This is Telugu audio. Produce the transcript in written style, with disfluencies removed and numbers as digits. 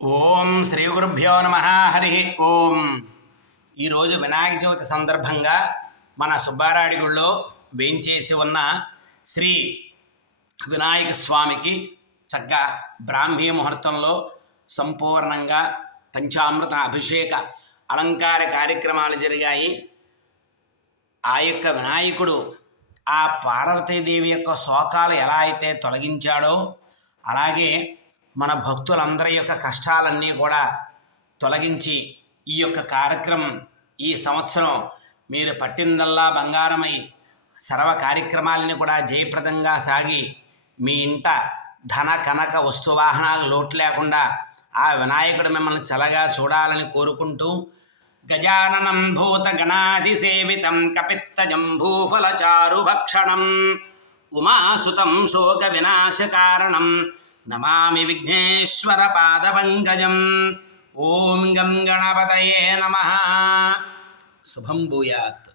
ఓం శ్రీ గురుభ్యో నమ. హరి ఓం. ఈరోజు వినాయక చవితి సందర్భంగా మన సుబ్బారాయుడిగుళ్ళో వేంచేసి ఉన్న శ్రీ వినాయక స్వామికి చక్కగా బ్రాహ్మీ ముహూర్తంలో సంపూర్ణంగా పంచామృత అభిషేక అలంకార కార్యక్రమాలు జరిగాయి. ఆ యొక్క వినాయకుడు ఆ పార్వతీదేవి యొక్క శోకాలు ఎలా అయితే తొలగించాడో అలాగే మన భక్తులందరి యొక్క కష్టాలన్నీ కూడా తొలగించి ఈ యొక్క కార్యక్రమం ఈ సంవత్సరం మీరు పట్టిందల్లా బంగారమై సర్వ కార్యక్రమాలని కూడా జయప్రదంగా సాగి మీ ఇంట ధన కనక వస్తువాహనాలు లోటు లేకుండా ఆ వినాయకుడు మిమ్మల్ని చల్లగా చూడాలని కోరుకుంటూ గజాననం భూత గణాధిసేవితం కపిత్తజంభూఫలచారు భక్షణం ఉమాసుతం శోక వినాశకారణం నమామి విఘ్నేశ్వర పాదపంకజం. ఓం గం గణపతయే నమః. శుభం భూయాత్.